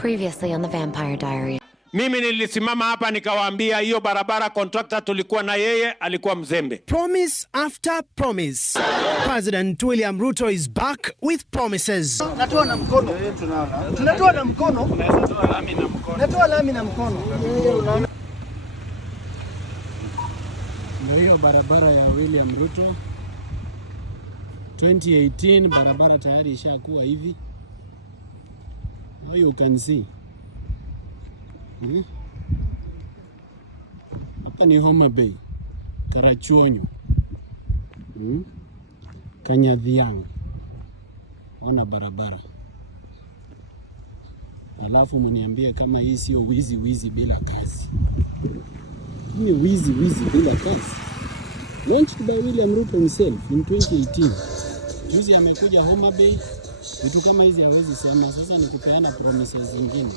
Previously on the Vampire Diaries. Mimi nilisimama hapa nikawaambia hiyo barabara contractor tulikuwa na yeye alikuwa mzembe. Promise after promise. President William Ruto is back with promises. Natoa na mkono. Tunatoa na mkono. Unaweza lami na mkono. Natoa lami na mkono. Hiyo barabara ya William Ruto 2018 barabara tayari ishakuwa hivi. Now you can see. Hapa ni Homa Bay, Karachuonyo, Kanyadhiang. Ona barabara. Alafu mniambie kama hii sio wizi bila kazi. Ni wizi bila kazi. Launched by William Ruto himself in 2018. Juzi amekuja Homa Bay, vitu kama hizi hawezi sema. Sasa nikipeana promises zingine.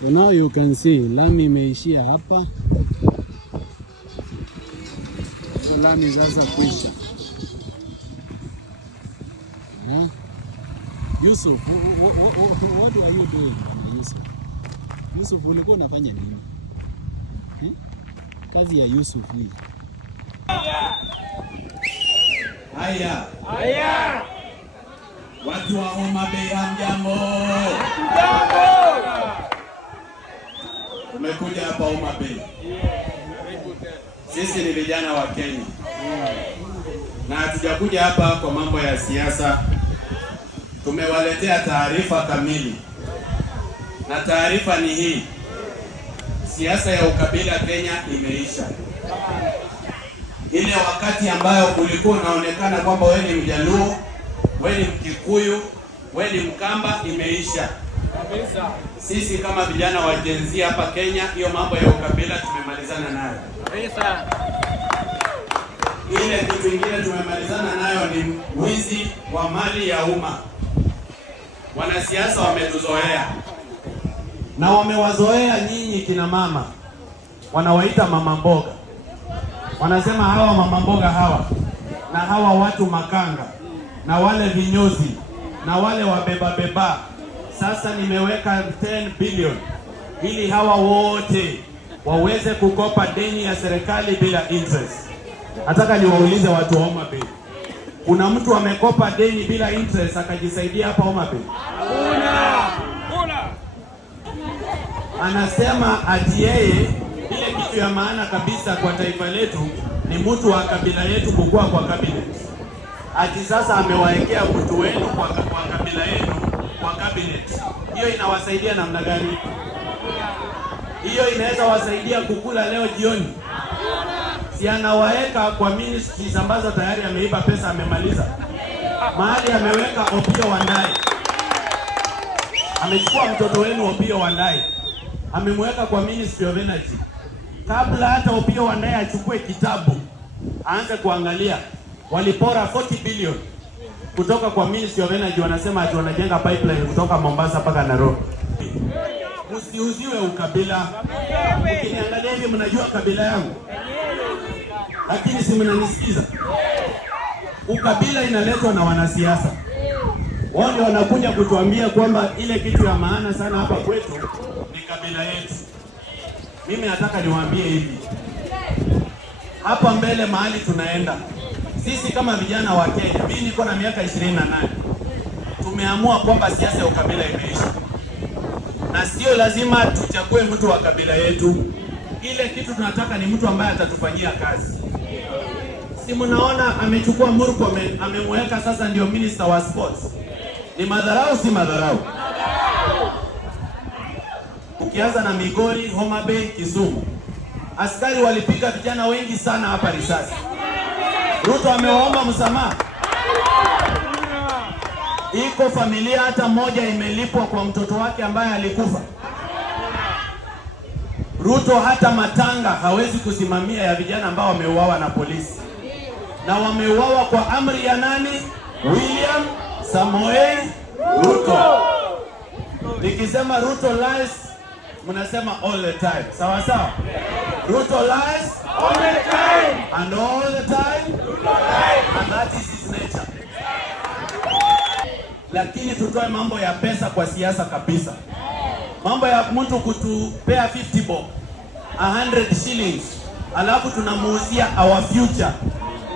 So now you can see lami imeishia hapa. So lami sasa kuisha. Yusuf, what are you doing, Yusuf? Yusuf, ulikuwa unafanya nini? Kazi ya Yusuf hii. Haya. Watu wa Homa Bay hamjambo. Tumekuja hapa Homa Bay. Sisi ni vijana wa Kenya. Na hatujakuja hapa kwa mambo ya siasa. Tumewaletea taarifa kamili. Na taarifa ni hii. Siasa ya ukabila Kenya imeisha. Ile wakati ambayo ulikuwa unaonekana kwamba wewe ni Mjaluo, wewe ni Mkikuyu, wewe ni Mkamba imeisha. Sisi kama vijana wa Gen Z hapa Kenya, hiyo mambo ya ukabila tumemalizana nayo. Ile kitu kingine tumemalizana nayo ni wizi wa mali ya umma. Wanasiasa wametuzoea. Na wamewazoea nyinyi kina mama. Wanawaita mama mboga. Wanasema hawa mama mboga hawa. Na hawa watu makanga. Na wale vinyozi. Na wale wabeba. Sasa nimeweka 10 billion. Ili hawa wote waweze kukopa deni ya serikali bila interest. Nataka niwaulize watu wa Homa Bay. Kuna mtu amekopa deni bila interest akajisaidia hapa Homa Bay? Anasema ati yeye ile kitu ya maana kabisa kwa taifa letu ni mtu wa kabila yetu kukua kwa cabinet. Ati sasa amewaekea mtu wenu kwa kabila yenu kwa cabinet. Hiyo inawasaidia namna gani? Hiyo inaweza wasaidia kukula leo jioni? Si anawaeka kwa ministries ambazo tayari ameiba pesa amemaliza. Mahali ameweka Opiyo Wandayi. Amechukua mtoto wenu Opiyo Wandayi. Amemweka kwa Ministry of Energy. Kabla hata Opiyo Wandayi achukue kitabu, aanze kuangalia. Walipora 40 billion kutoka kwa Ministry of Energy, wanasema ati wanajenga pipeline kutoka Mombasa mpaka Nairobi. Msiuziwe ukabila. Ukiniangalia hivi mnajua kabila yangu. Lakini si mnanisikiza. Ukabila inaletwa na wanasiasa. Wao ndio wanakuja kutuambia kwamba ile kitu ya maana sana hapa kwetu ni kabila yetu. Mimi nataka niwaambie hivi. Hapa mbele mahali tunaenda. Sisi kama vijana wa Kenya, mimi niko na miaka 28. Tumeamua kwamba siasa ya ukabila imeisha. Na sio lazima tuchague mtu wa kabila yetu. Ile kitu tunataka ni mtu ambaye atatufanyia kazi. Si mnaona amechukua Murkomen, amemweka sasa ndio minister wa sports. Ni madharau si madharau? Ukianza na Migori, Homa Bay, Kisumu. Askari walipiga vijana wengi sana hapa risasi. Ruto amewaomba msamaha. Iko familia hata moja imelipwa kwa mtoto wake ambaye alikufa. Ruto hata matanga hawezi kusimamia ya vijana ambao wameuawa na polisi. Na wameuawa kwa amri ya nani? William Samoei Ruto. Nikisema Ruto lies, mnasema all the time. Sawa sawa? Ruto lies all the time. And all the time Ruto lies. And that is his nature. lakini tutoe mambo ya pesa kwa siasa kabisa. Mambo ya mtu kutupea 50 bob, 100 shillings, alafu tunamuuzia our future.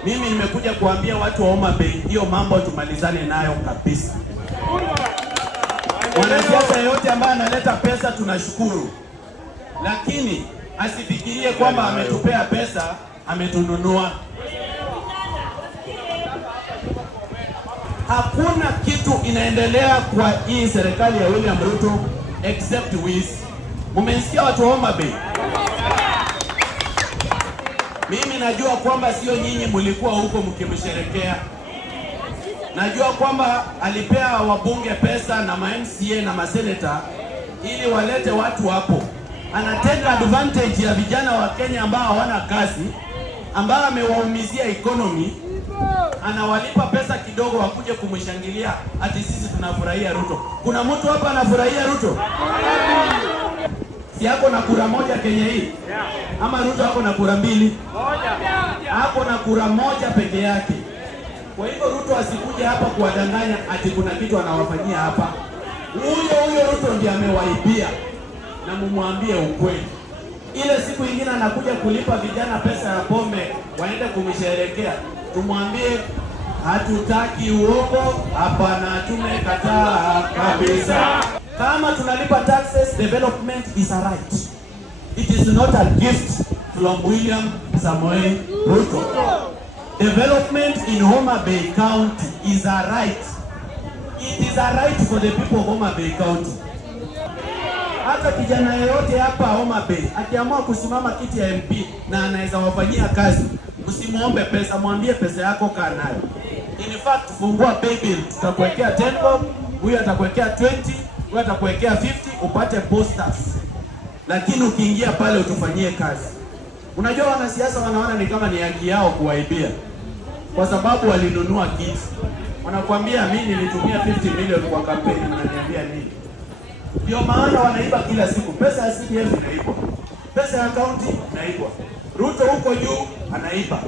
Mimi nimekuja kuambia watu wa Homa Bay, hiyo mambo tumalizane nayo kabisa. Mwanasiasa yote ambaye analeta pesa tunashukuru, lakini asifikirie kwamba ametupea pesa, ametununua. Hakuna kitu inaendelea kwa hii serikali ya William Ruto except wizi. Mumesikia watu wa Homa Bay? Mimi najua kwamba sio nyinyi mlikuwa huko mkimsherekea. Najua kwamba alipea wabunge pesa na ma-MCA na maseneta ili walete watu hapo. Anateka advantage ya vijana wa Kenya ambao hawana kazi, ambao amewaumizia economy. Anawalipa pesa kidogo wakuje kumshangilia ati sisi tunafurahia Ruto. Kuna mtu hapa anafurahia Ruto? Si yako na kura moja Kenya hii? Ama Ruto hako na kura mbili? Hako na kura moja peke yake. Kwa hivyo Ruto asikuje hapa kuwadanganya ati kuna kitu anawafanyia hapa. Huyo Ruto ndiye amewaibia, na mumwambie ukweli. Ile siku nyingine anakuja kulipa vijana pesa ya pombe waende kumsherekea, tumwambie hatutaki uongo, hapana, tumekataa kabisa. Kama tunalipa taxes, development is a right. It is not a gift from William Samoei Ruto. Development in Homa Bay County is a right. It is a right for the people of Homa Bay County. Hata kijana yeyote hapa Homa Bay akiamua kusimama kiti ya MP na anaweza wafanyia kazi, usimuombe pesa, mwambie pesa yako kaa nayo. In fact, fungua pay bill, tutakuwekea 10 bob, huyu atakuwekea 20, huyu atakuwekea 50, upate posters. Lakini ukiingia pale utufanyie kazi. Unajua wanasiasa wanaona ni kama ni haki yao kuwaibia, kwa sababu walinunua kiti. Wanakuambia mimi nilitumia 50 million kwa kampeni, mnaniambia nini? Ndio maana wanaiba kila siku. Pesa ya CDF inaibwa, pesa ya county inaibwa, Ruto huko juu anaiba.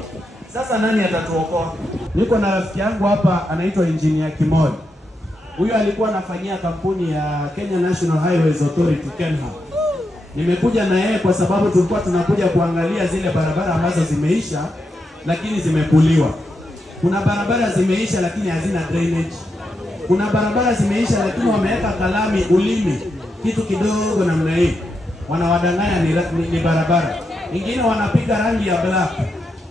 Sasa nani atatuokoa? Niko na rafiki yangu hapa anaitwa Engineer Kimoi. Huyo alikuwa anafanyia kampuni ya Kenya National Highways Authority KENHA. Nimekuja na yeye kwa sababu tulikuwa tunakuja kuangalia zile barabara ambazo zimeisha lakini zimekuliwa. Kuna barabara zimeisha lakini hazina drainage. Kuna barabara zimeisha lakini wameweka kalami ulimi kitu kidogo namna hii. Wanawadanganya ni barabara. Ingine wanapiga rangi ya black.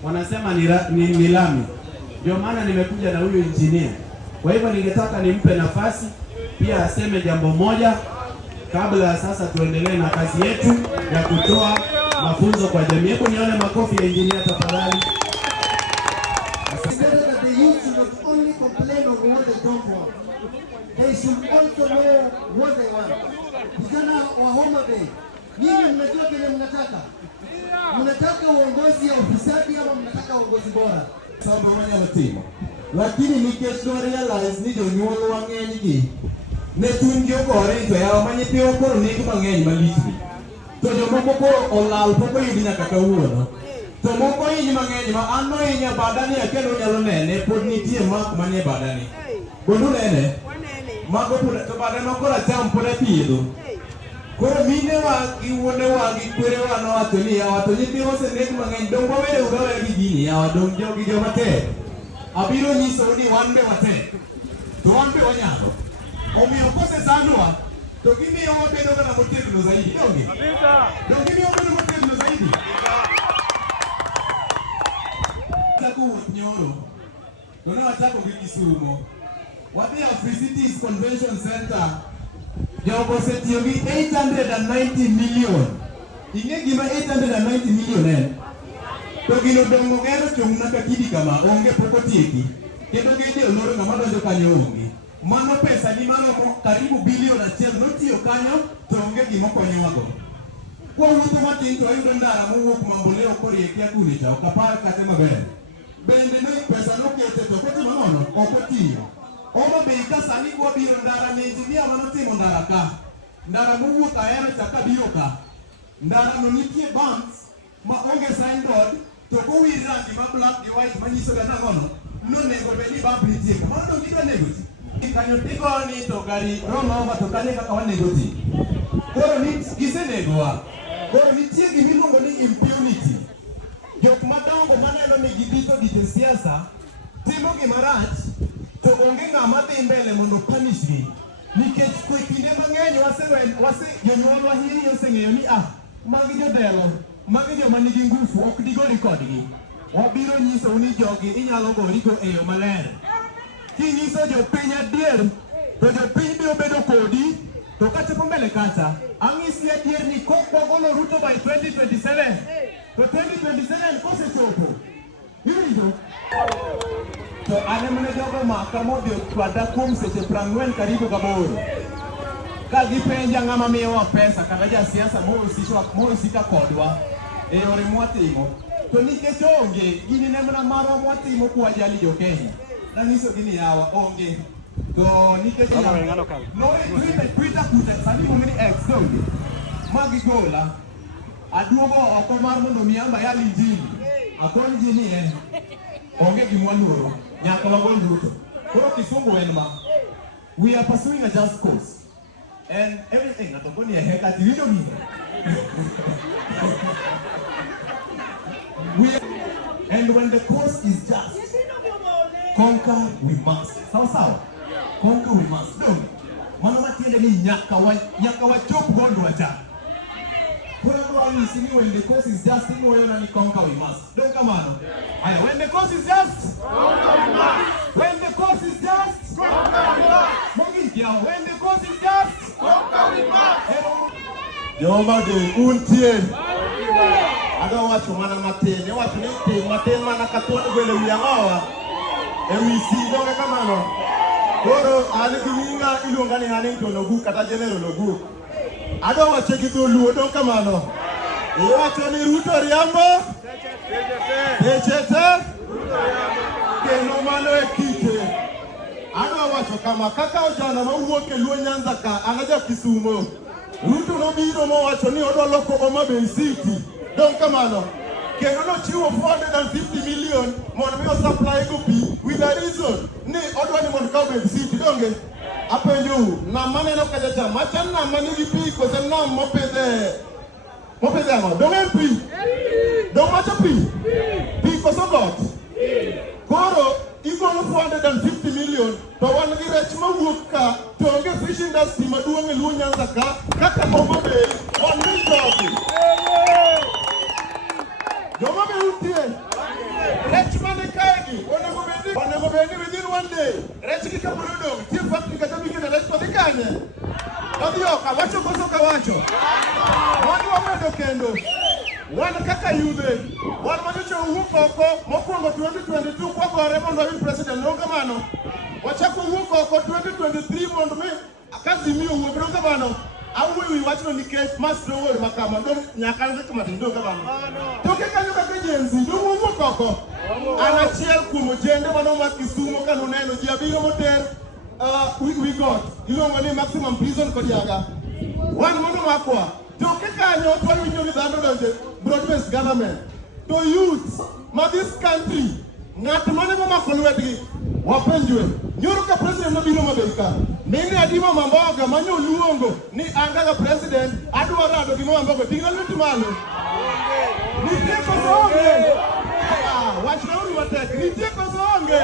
Wanasema ni lami. Ndio maana nimekuja na huyu engineer. Kwa hivyo ningetaka nimpe nafasi pia aseme jambo moja kabla sasa tuendelee na kazi yetu ya kutoa mafunzo kwa jamii. Hebu nione makofi ya engineer tafadhali. They should also know what they want. Vijana wa Homa Bay, ninyi mnajua kile mnataka? Mnataka uongozi ya ufisadi ama mnataka uongozi bora? Samba wanyama timo. Lakini nikech do realize ni jonyuol wang'eny gi ne chunygi ogore to yawa manyithiwa koro nigi mang'eny malichni. To jomoko koro olal pok oyudi nyaka kawuono. To moko hiny mang'eny ma an nohinya badani kendo nyalo nene pod nitie mak manie badani. Bondu nene? Mago to badani koro acham pod apidho. Koro minewa gi wuonewa gi kwerewa nowacho ni yawa to nyithiwa oseneg mang'eny, dong wawere urawe gi gini yawa, dong jogi joma tek. Abiro nyiso ni wan be watek, to wan be wanyalo. Omiyo kosesandwa to gimiyo wabedo kata motegno zaidi, donge? Dong gimiyo wabedo motegno zaidi. Wuoth nyoro, to ne wachako gi Kisumo. Wadhi Afri Cities Convention Center, jogo osetiyo gi 890 million. Ing'e gima 890 million en? To gino dongo gero chung' naka kidi kama, onge pok otieki. Kendo gide oloro ng'ama donjo kanyo onge. Mano pesa ni mano karibu bilion 1 notiyo kanyo to onge gima konyowago. Kwa wuotho matin to ayudo ndara mowuok Mamboleo korieki Akune cha ok apar kata maber. Bende no pesa nokete to kotimo nono ok otiyo. Homa Bay ka sani kwa biro ndara ni engineer manotimo ndara ka. Ndara mowuok Ahero cha kabiro ka. Ndara no nitie bumps ma onge signboard to kowir rangi ma black gi white manyiso ga nang'ono no nego bedi bump nitie ka. Mano gidwa nego ji. Kanyo tigoni to gari Roma ba to kane kaka wanego ji. Koro ni gisenegowa. Koro nitie gimiluongo ni impunity. Jok madongo maneno ni gibito dite siasa timo gimarach to onge ng'ama dhi mbele mondo punish gi. Nikech kwa kinde mang'eny wase jonyuolwa hiri oseng'eyo ni magi jodelo, magi joma nigi ngufu, ok digori kodgi. Wabiro nyiso ni jogi inyalo gorigo e yo maler. Kinyiso jopiny adier, to jopiny biro bedo kodi, to kachopo mbele kacha, ang'isi adier ni kwagolo Ruto by 2027, to 2027 kosechopo, yurijo. To anemne jogo maka modhi kwada kuom seche 40 karibu gaboro. Ka gipenja ng'ama miyowa pesa kata jasiasa mohusika kodwa e yore mwatimo, to nikech onge gini nemna marwa mwatimo kwajali jokenya. Nanyiso gini yawa onge. To nikech no Twitter kuta sani mong'e ni X onge. Magi gola. Aduogo oko mar mondo miamba yali injili. Akon ji ni onge gimwaluoro. Nyaka wagol Ruto. Koro kisungu en ma. We are pursuing a just cause. And everything atokoni heka tiwijo gino. And when the cause is just, conquer we must. Sawa. Conquer we must. No. Mano matiende ni nyaka wachop gondo wacha. When the cause is just, conquer we must. Don't come on. When the cause is just, conquer we must. When the cause is just, conquer we must. When the cause is just, conquer we must. Jehova de untie. Ado wacho mana matin. Wacho ni matin mana katuon gwele wiyangowa. Ewisi donge kamano. Koro an gi winga iluonga ni Hannington Ogu kata General Ogu. Ado wacho gi dholuo donge kamano. Iwacho ni Ruto riambo. Techete. Kendo mano e kite. Ado wacho kama kaka ojana mawuok e Luo Nyanza ka anaja Kisumo. Ruto nobiro mowacho ni odwa loko Homa Bay City. Donge kamano. Kendo nochiwo 450 million mondo mi supply go pi with a reason ni odwa ni mondo kaw Bay City. Donge apenjo na maneno ka jacha machan na manigi pi kose na mopedhe ang'o. Donge pi. Donge macho pi. Pi koso got. Koro igolo 450 million to wan gi rech mawuok ka to onge fish industry maduong' e Luo Nyanza ka kaka Homa Bay wan gi jogi. Joma be utie. Rech mane kaegi onego bedi within one day. Rech gi kaburo dong. Tie factory kata bigene rech to dhi kanye. Odhi oka wacho koso ka wacho. Wani wamedo kendo. Wan kaka yudhe. Wan manyocha owuok oko mokwongo 2022 kwagore mondo win president. Donge kamano. Wachako wuok oko 2023 mondo mi Azimio wuok. Donge kamano. Awuoyo wachno nikech master word makama don nyaka ng'at matin. Donge kamano. Toke kanyo kaka jenzi wuok oko. An achiel kuom ojende mano ma Kisumo ka noneno ji abiro moter we got iluongo ni maximum prison kod yaga. Wan mondo makwa. Toke kanyo to winjo ni dhano donje broad-based government. To youth ma this country ng'at mane momako lwetgi wapenjwe. Nyoro ka president nobiro Mabeka. Mine Adima Mamboga manyo luongo ni an kaka president adwa rado gima Mamboga ting'o lweti malo. Nitie koso onge. Wachna uru matek. Nitie koso onge.